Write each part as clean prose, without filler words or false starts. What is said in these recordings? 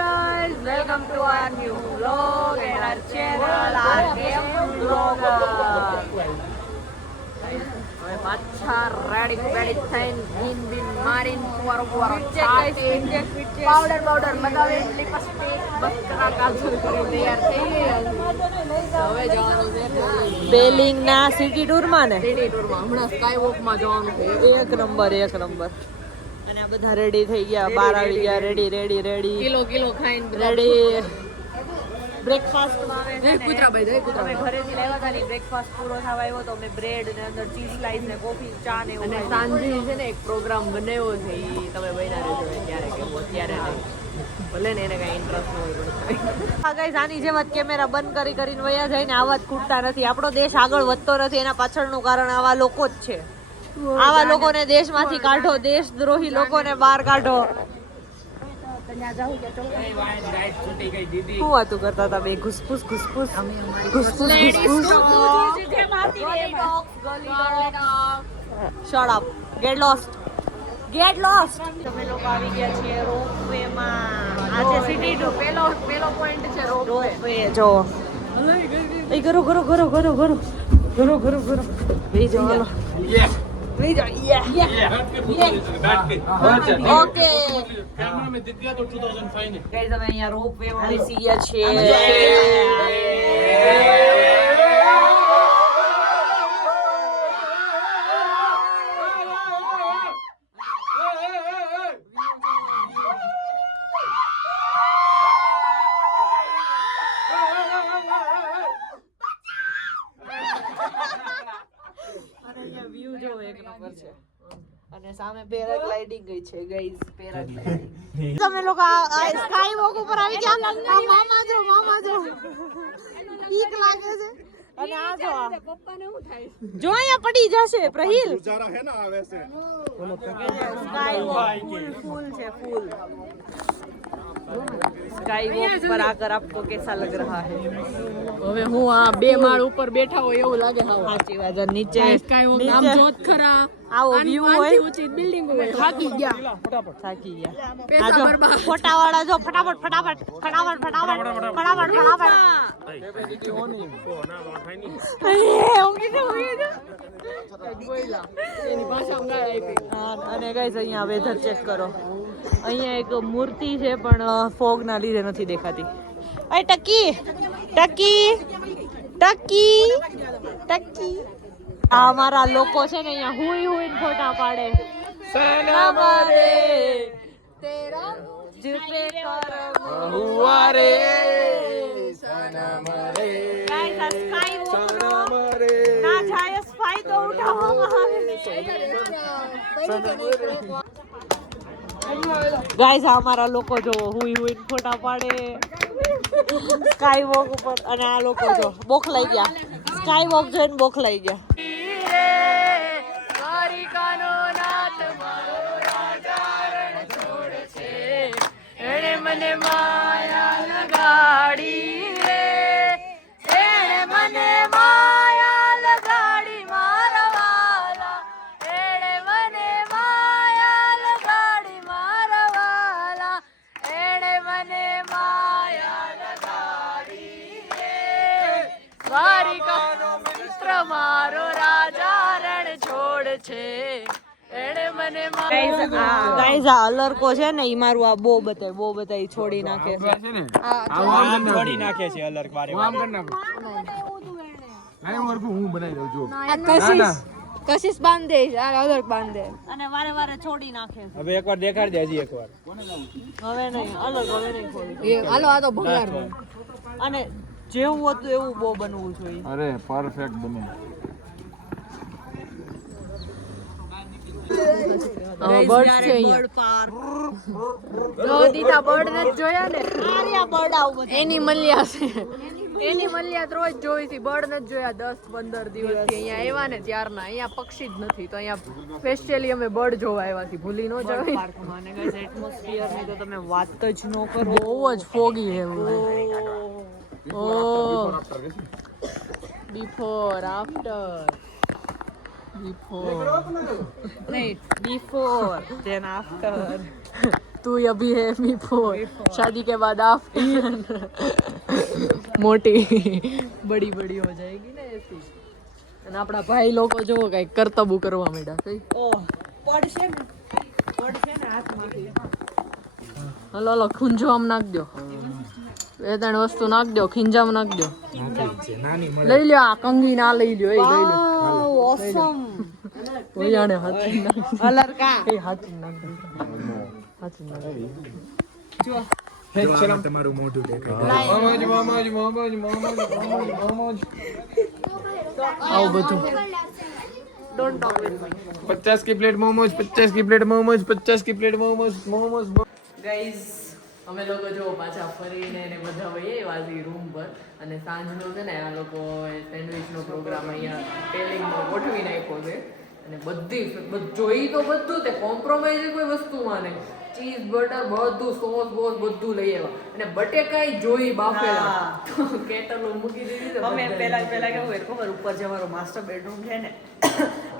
guys, welcome to our new vlog and our channel, our game vlogger. હવે પાછા ready થઈને બિન મારીને ફુવારો પાવડર લગાવી લિપસ્ટિક બકરા કાજલ કરી તૈયાર થઈ ગયા. હવે જવાનું છે બેલિંગ ના સિટી ટૂર માં હમણાં સ્કાય વોક માં જવાનું છે. એક નંબર અને આ બધા રેડી થઈ ગયા. 12 આવી ગયા. રેડી કિલો ખાઈને રેડી. બ્રેકફાસ્ટ માં આવે કુતરાભાઈ અમે ઘરેથી લાવ્યા હતા ને બ્રેકફાસ્ટ પૂરો થવા આવ્યો તો અમે બ્રેડ ને અંદર ચીઝ સ્લાઈસ ને કોફી ચા ને અને સાંજે છે ને એક પ્રોગ્રામ બનાવ્યો છે ઈ તમે બન્યા રહેજો ત્યારે કે અત્યારે નહીં ભલે ને એને કઈ ઇન્ટરેસ્ટ ન હોય. હા ગાઈસ, આની જેમ જ કેમેરા બંધ કરીને વયા જાય ને આવા જ ખૂટતા નથી. આપણો દેશ આગળ વધતો નથી એના પાછળનું કારણ આવા લોકો જ છે. આવા લોકોને દેશમાંથી કાઢો, દેશદ્રોહી લોકોને બહાર કાઢો. શું વાતું કરતા હતા બે? ઘુસપુસ શટ અપ, ગેટ લોસ્ટ. તમે લોકો આવી ગયા છીએ રોપવે માં. આજે સિટી ટુ પેલો પોઈન્ટ છે રોપવે. જો એ કરો બે જાઓ. ओके कैमरा में दिख गया तो 2005 गाइस हम यहाँ रोप वे में बेसी ગયા છે. વ્યૂ જો એક નંબર છે. અને સામે પેરાગ્લાઇડિંગ ગઈ છે ગાઈસ. પેરાગ્લાઇડિંગ તમે લોકો સ્કાય વોક ઉપર આવી ગયા. મામા જો ઠીક લાગે છે. અને આ જો પપ્પાને શું થાય જો અહીંયા પડી જશે પ્રહીલ. ગુજારા હે ના આવે છે. સ્કાય વોક ફૂલ છે ફૂલ. स्काई वॉक पर आकर आपको कैसा लग रहा है? હવે હું આ બે માળ ઉપર બેઠા હોય એવું લાગે. સાચી વાત. નીચે સ્કાય વોક આમ જોત ખરા આવો વ્યૂ હોય, ઊંચી બિલ્ડિંગ હોય. થાકી ગયા. પૈસા બરબાદ. ફટાવાળા જો ફટાફટ અને ગાઈસ અહીંયા વેધર ચેક કરો. અહીંયા એક મૂર્તિ છે પણ ફોગ ના લીધે નથી દેખાતી. અય ટકી આ અમારા લોકો છે ને અહીંયા હુઈ ફોટા પાડે. સનમ રે તેરા જીતે કરમ હુઆ રે સનમ રે. ગાઈસ આ સ્કાય વોક ના જાય ફાયદો ઉઠાવવામાં આવે. ગાઈસ અમારા લોકો જો હુઈ ફોટા પાડે સ્કાય વોક ઉપર. અને આ લોકો જો બોખલાઈ ગયા. સ્કાય વોક જોઈને બોખલાઈ ગયા. મને માયા લગાડી રે, એણે મને માયા લગાડી મારા વાલા. એણે મને માયા લગાડી મારા વાલા. એણે મને માયા લગાડી રે. દ્વારિકાનો મિત્ર મારો રાજા રણ છોડ છે. ગાઈઝ આ અલરકો છે ને ઈ મારું આ બો બતાય છોડી નાખે છે. છોડી નાખે છે અલર્ક બારે. હું આમ કરી નાખું. આને વર્ગુ હું બનાવી દઉં જો. કશિશ બાંધે આ અલર્ક બાંધે અને વારે છોડી નાખે છે. હવે એકવાર દેખાડ દે હજી એકવાર. હવે નહીં અલર્ક હવે નહીં ખોલી. હાલો આ તો ભગવાન. અને જેવું હતું એવું બો બનવું જોઈએ. અરે પરફેક્ટ બને. બર્ડ છે અહીંયા. જો દીધા બર્ડ ને જોયા ને. આર્યા બર્ડ આવું એની મલ્યા છે. એની મલ્યા રોજ જોઈ હતી. બર્ડ ને જોયા 10-15 દિવસથી અહીંયા આવ્યા ને ત્યારના. અહીંયા પક્ષી જ નથી તો અહીંયા સ્પેશિયલી અમે બર્ડ જોવા આવ્યા છીએ. ભૂલી ન જવાય. પાર્કમાં અને ગાઈસ એટમોસ્ફિયર ની તો તમે વાત જ ન કરો. બહુ જ ફોગી છે. Before after. Before then after तू अभी है before शादी के बाद आफ्टर મોટી બડી બડી હો જાયેગી ને એસી અને આપણા ભાઈ લોકો જો કઈ કરતબુ કરવા માંડ્યા કઈ પડશે ને હાથમાંથી હલો હલો ખુંજો આમ નાખ દો બે ત્રણ વસ્તુ નાખ દો ખીંજામ નાખ દો લઈ લ્યો આ કંગી ના લઈ લ્યો એ લઈ લ્યો ઓસમ ઓયાને હાથી નાખ અલર કા એ હાથી નાખ હાથી નાખ જો તમારું મોઢું દેખાય મોમોજ આવું બધું डोंट टॉक विद मी 50 की प्लेट मोमोज 50 की प्लेट मोमोज 50 की प्लेट मोमोज ગાઈઝ અમે લોકો જો પાછા ફરીને ને બધા વઈએ વાજી રૂમ પર અને સાંજનો છે ને આ લોકો સેન્ડવિચનો પ્રોગ્રામ અહીંયા ટેલિંગમાં ગોઠવી નાખ્યો છે અને બધી જોઈ તો બધું તે કોમ્પ્રોમાઇઝ કોઈ વસ્તુમાં નહીં ચીઝ બટર બધું સોસ બોસ બધું લઈ આવ્યા અને બટેકાઈ જોઈ બાફેલા કેટલો મૂકી દીધી તો અમે પહેલા કેવું હોય ખબર ઉપર જે અમારો માસ્ટર બેડરૂમ છે ને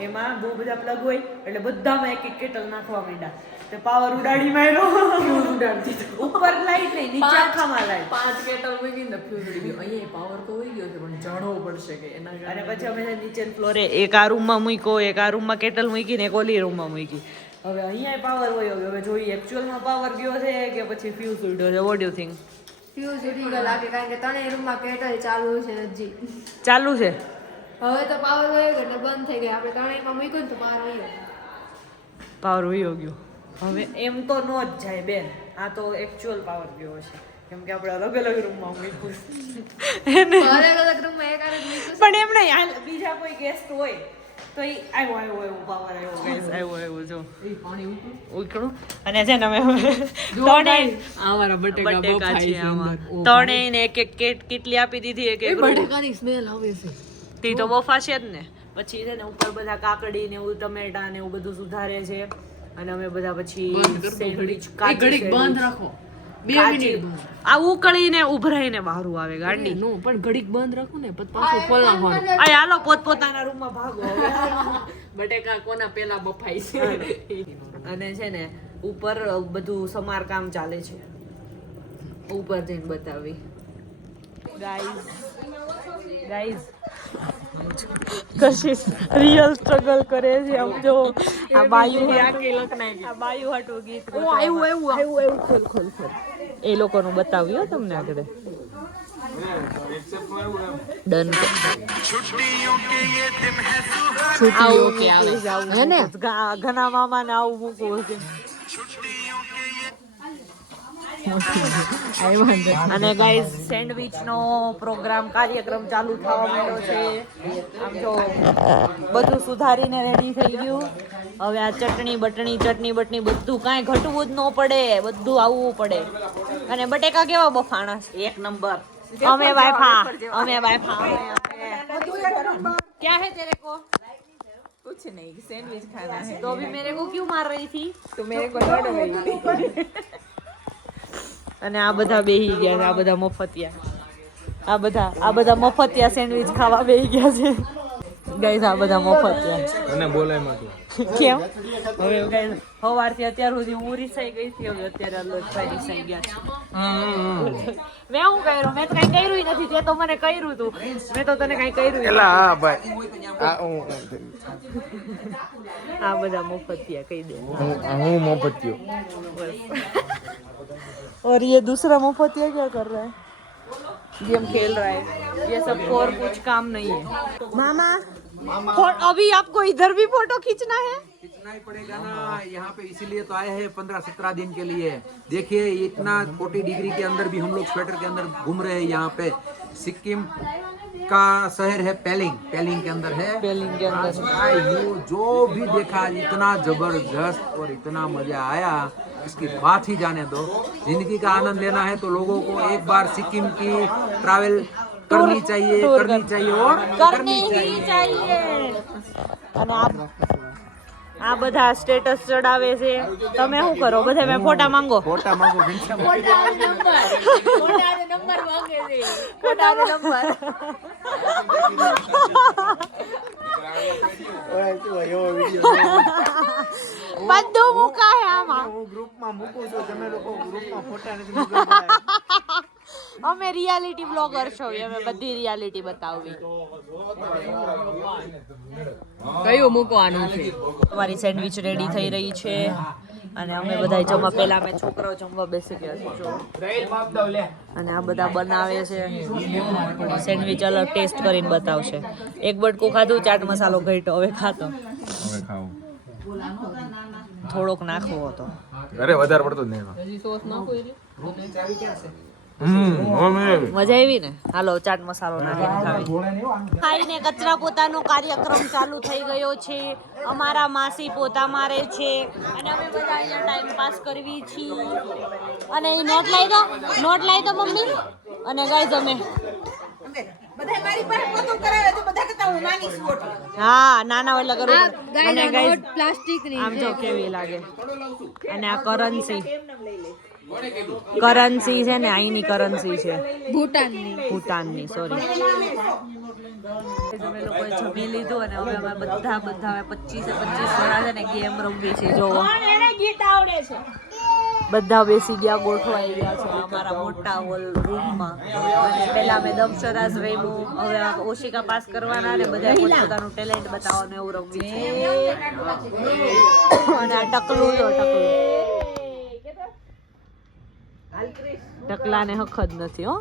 એમાં બહુ બધા પ્લગ હોય એટલે બધામાં એક એક કેટલ નાખવા માંડ્યા તે પાવર ઉડાડી માર્યો ફ્યુઝ ઉડાડી દીધો ઉપર લાઈટ નહીં નીચે આખામાં લાઈટ 5 કેટલ મૂકીને ફ્યુઝ ઉડી ગયો અહીંયા પાવર તો હોઈ ગયો છે પણ જાણવું પડશે કે એના અને પછી અમે નીચે ફ્લોરે એક આ રૂમમાં મૂક્યો એક આ રૂમમાં કેટલ મૂકીને એક ઓલી રૂમમાં મૂકી હવે અહીંયા પાવર હોય હવે જોઈએ એકચ્યુઅલમાં પાવર ગયો છે કે પછી ફ્યુઝ ઉડ્યો છે વોટ યુ થિંક ફ્યુઝ ઉડી ગયો લાગે કારણ કે ત્રણેય રૂમમાં કેટલ ચાલુ છે હજી ચાલુ છે હવે તો પાવર વયો ગયો એટલે બંધ થઈ ગયો આપણે ત્રણેયમાં મૂક્યું ને તો પાવર વયો પાવર વયો ગયો હવે એમ તો નો જ જાય બેન આ તો એકચ્યુઅલ પાવર ગયો છે કેમ કે આપણે અલગ અલગ રૂમમાં મૂક્યું અલગ અલગ રૂમમાં એક આરે મૂક્યું પણ એમ નહીં બીજા કોઈ ગેસ્ટ હોય તો એ આવ્યો પાવર આવ્યો ગેસ આવ્યો જો એ પાણી ઉકળું અને છે ને અમે ત્રણેય આવારા બટેકા બફાઈ છે અંદર ત્રણેયને એક એક કેટલી આપી દીધી એક એક બટેકાની સ્મેલ આવે છે તે તો બફાશે જ ને પછી છે ને ઉપર બધા કાકડી ને એવું ટમેટા ને એવું બધું સુધારે છે અને અમે બધા પછી સેન્ડવિચ ઘડીક બંધ રાખો 2 મિનિટ આ ઉકળીને ઉભરાઈને બહારું આવે ગાંડી નો પણ ઘડીક બંધ રાખો ને પછી પાછું ખોલ નાખવાનું આ હાલો પોતપોતાના રૂમમાં ભાગો બટેકા કોના પેલા બફાઈ છે અને છે ને ઉપર બધું સમારકામ ચાલે છે ઉપર જઈને બતાવી ગાઈઝ કશિશ રિયલ સ્ટ્રગલ કરે છે આમ જો આ બાયુ હાટું ગીત આવ્યું ખોલ એ લોકોનું બતાવ્યું તમને આગળ ડન ઘણા મામા ને આવું મૂકવું છે અને ગાઈઝ સેન્ડવિચ નો કાર્યક્રમ ચાલુ થવા માંડ્યો છે આમ જો બધું સુધારીને રેડી થઈ ગયું હવે આ ચટણી બટણી બધું કાંઈ ઘટવું જ ન પડે બધું આવવું પડે અને બટેકા કેવા બફાણા છે એક નંબર અમે વાઈફા क्या है तेरे को कुछ नहीं सैंडविच खाना है तो अभी मेरे को क्यों मार रही थी તો મેરે કો લડ રહી હતી અને આ બધા બેહી ગયા છે આ બધા મફતિયા સેન્ડવિચ ખાવા બેહી ગયા છે ગાઈસ આ બધા મફતિયા અને બોલાય માં કેમ હવે ગાઈસ સવારથી અત્યાર સુધી હું રીસાઈ ગઈ હતી હવે અત્યારે અલગભાઈ રીસાઈ ગયા છે મેં શું કર્યું મેં કઈ કર્યું નથી તે તો મને કર્યું તું મેં તો તને કઈ કર્યું એલા હા ભાઈ આ બધા મફતિયા કહી દે હું મોપત્યો और ये दूसरा मुफ्तिया क्या कर रहा है गेम खेल रहा है ये सबको और कुछ काम नहीं है मामा अभी आपको इधर भी फोटो खींचना है खींचना ही पड़ेगा ना यहाँ पे इसीलिए तो आए हैं 15-17 दिन के लिए देखिए इतना 40 डिग्री के अंदर भी हम लोग स्वेटर के अंदर घूम रहे हैं यहाँ पे सिक्किम का शहर है पेलिंग के अंदर है पेलिंग के अंदर जो भी देखा इतना जबरदस्त और इतना मजा आया इसकी बात ही जाने दो जिंदगी का आनंद लेना है तो लोगों को एक बार सिक्किम की ट्रैवल करनी चाहिए और करनी चाहिए અને આ બધા સ્ટેટસ ચડાવે છે તમે શું કરો બધા મેં ફોટા માંગો फोटा मांगो નંબર માંગે છે ફોટાનો નંબર બધું મુકાય આમાં. હું ગ્રુપમાં મૂકું છું, તમે લોકો ગ્રુપમાં ફોટા નથી મૂકતા. અમે રિયાલિટી બ્લોગર છો, અમે બધી રિયાલિટી બતાવવી. કયું મૂકવાનું છે? અમારી સેન્ડવિચ રેડી થઈ રહી છે અને અમે બધા જમવા પહેલા અમે છોકરાઓ જમવા બેસી ગયા છે. અને આ બધા બનાવે છે સેન્ડવિચ, અલગ ટેસ્ટ કરીને બતાવશે. એક બટકું ખાધું, ચાટ મસાલો ઘટ્યો, હવે ખાતો થોડોક નાખવો હતો. અરે વધારે પડતો જ નહીં. સોસ નાખો એટલે મજા આવી ને. હાલો ચાટ મસાલો નાખીને ખાઈને કચરા પોતાનો કાર્યક્રમ ચાલુ થઈ ગયો છે. અમારા માસી પોતા મારે છે અને અમે બધા અહીંયા ટાઈમ પાસ કરવી છીએ. અને એ નોટ લઈ દો મમ્મી. અને ગાઈઝ અમે હા નાના વાળા કરું. અને ગાઈઝ પ્લાસ્ટિક ની આમ જો કેવી લાગે. અને આ કરન્સી છે ને, અહીંની કરન્સી છે ભૂટાનની. સોરી. અમે લોકોએ જમી લીધું અને હવે અમે બધા 25 જણા છે ને ગેમ રમવી છે. જોવો બધા બેસી ગયા, ગોઠવાઈ ગયા છે અમારા મોટા હોલ રૂમમાં. અને પહેલા અમે દમશરાસ રમ્યું, હવે ઓશિકા પાસ કરવાના અને બધા પોતાનું ટેલેન્ટ બતાવવાનું એવું રમવી છે. અને આ ટકલું ટકલાને હક જ નથી. હો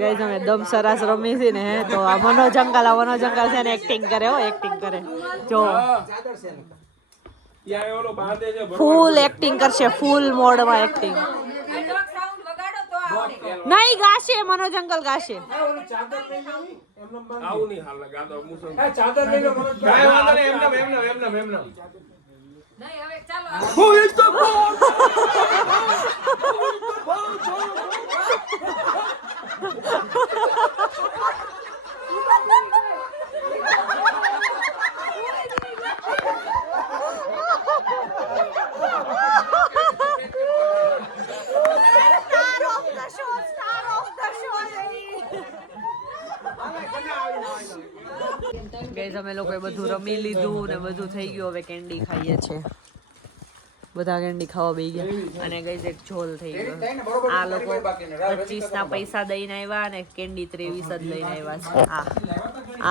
ગાઈઝ અમે દમ સરાસ રમી છે ને, તો આ મનોજંગલ છે ને એક્ટિંગ કરે. જો ફૂલ એક્ટિંગ કરશે, ફૂલ મોડમાં એક્ટિંગ. નહીં ગાશે, મનોજંગલ ગાશે. ગાઈઝ અમે લોકોએ બધું રમી લીધું ને બધું થઈ ગયું. હવે કેન્ડી ખાઈએ છીએ. બધા કેન્ડી ખાવા બેસી ગયા. અને ગાઈઝ એક ઝોલ થઈ ગયો. આ લોકો 25 ના પૈસા દઈને આવ્યા અને કેન્ડી 23 જ લઈને આવ્યા છે.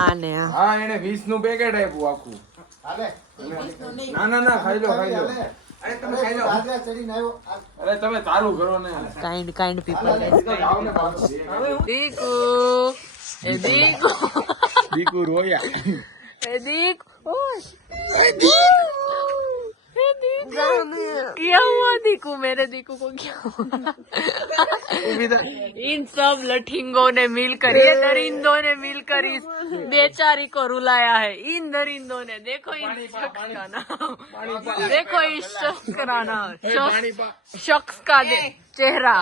આ ને હા, એને 20 નું પેકેટ આપ્યું આખું. ના ખાઈ લો. અરે તમે ખાઈ લો. અરે તમે ચાલુ કરો ને. Kind people. દીકુ રોયા. क्या हुआ दीकू? मेरे दीकू को क्या हुआ? इन सब लठिंगों ने मिलकर, ये दरिंदों ने मिलकर इस बेचारी को रुलाया है. इन दरिंदों ने देखो इस शख्स का नाम, देखो इस शख्स का नाम, शख्स का चेहरा.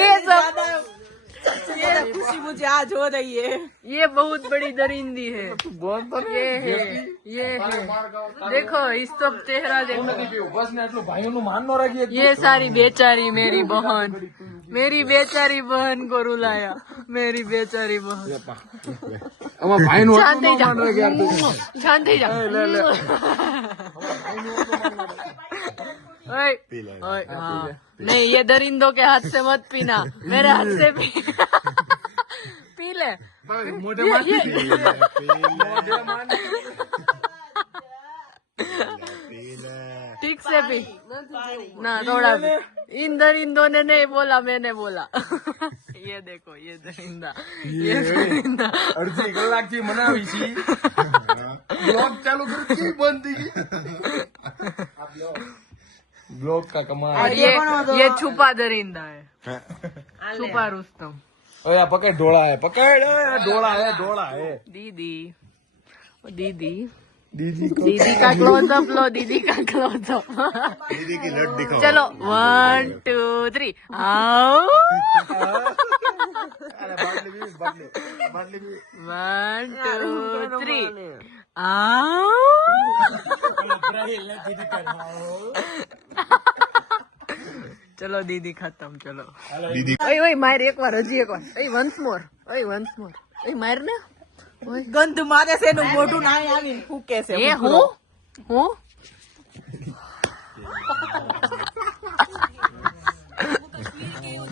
ये सब ये खुशी मुझे आज हो रही है. ये बहुत बड़ी दरिंदी है. ये है देखो इस सब चेहरा देखो. ये सारी बेचारी मेरी बहन को रुलाया. मेरी बेचारी बहन. शांत થઈ જા. हाँ नहीं, ये दरिंदों के हाथ से मत पीना, मेरे हाथ से पी ले. ठीक से पी ना, थोड़ा भी. इन दरिंदों ने नहीं बोला, मैंने बोला. ये देखो ये दरिंदा અડધી કલાકથી મનાવી છે. બ્લોગ ચાલુ કરી બંધ થઈ ગઈ. ब्लॉग का कमाल. और ये छुपा दरिंदा है. छुपा रुस्तम. ओए पकड़, ढोला है, पकड़. ढोला है. दीदी का क्लोजअप लो. दीदी का क्लोजअप. दीदी की लट दिखाओ. चलो 1 2 3 आओ. 1 2 3 आओ. चलो दीदी खत्म. चलो दीदी ओए मार एक बार, हजी एक बार. Once more. मार ने. ગંધ મારે છે નું મોઢું ના આવી ફૂકે છે. એ હું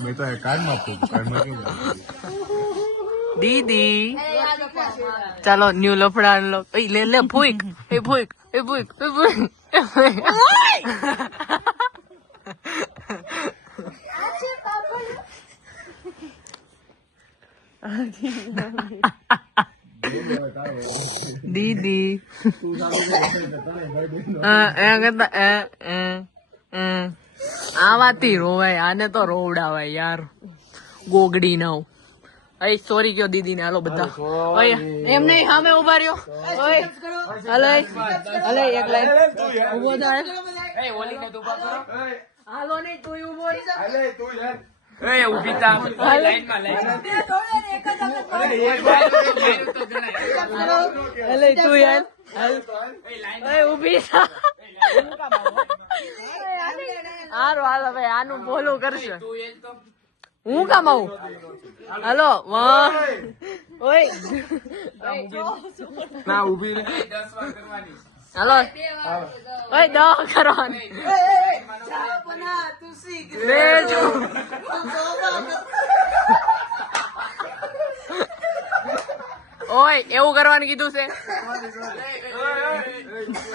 મેં તો કાનમાં જ થયું કાનમાં કેવું દીદી ચાલો ન્યુ લફડા અનલોક લે લે ફૂઈક એ ફૂઈક એ ફૂઈક એ ફૂઈક દીદી આવાથી રોવાય આને તો રોવડાવાય યાર ગોગડી નાવ અય સોરી કયો દીદી ને હાલો બધા ઓય એમ નહીં સામે ઉભા રહ્યો ઓય હલે હલે એક લાઈન ઉભો થાય એ ઓલી ને ઉભા કરો હાલો નહીં તું ઉભો રહી જા અલે તું યાર એ ઊભી તા લાઈન માં લાઈન હલે તું યાર એ ઊભી થા હારો હાલો ભાઈ આનું બોલું કરશે હું કામ આવું હાલો ઓય ના ઊભી રે હાલો ઓય 10 કરવાની લેજો ઓય એવું કરવાનું કીધું છે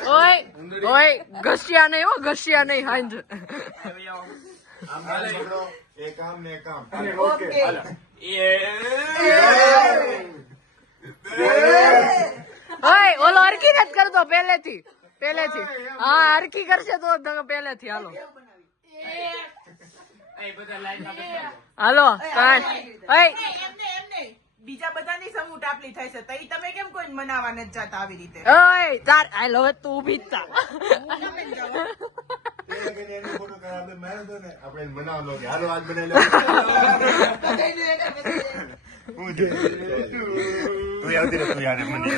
ઓય ઓય ઘસ્યા નહીં હો ઘસ્યા નહીં હાંજ એક કામ ને એક કામ ઓય ઓલો હરકી નથી કરતો પહેલેથી હા હરકી કરશે તો પહેલેથી હાલો હાલો ઓય બીજા બધાની સમૂહ ટાપલી થાય છે તઈ તમે કેમ કોઈ મનાવા નથી જાતા આવી રીતે ઓય તાર આઈ લવ તું ઊભી જ થા એનો ફોટો કરાવે મારે તો ને આપણે બનાવ લો કે હાલો આજ બનાવી લો હું તું આવતી રે તું યાર મને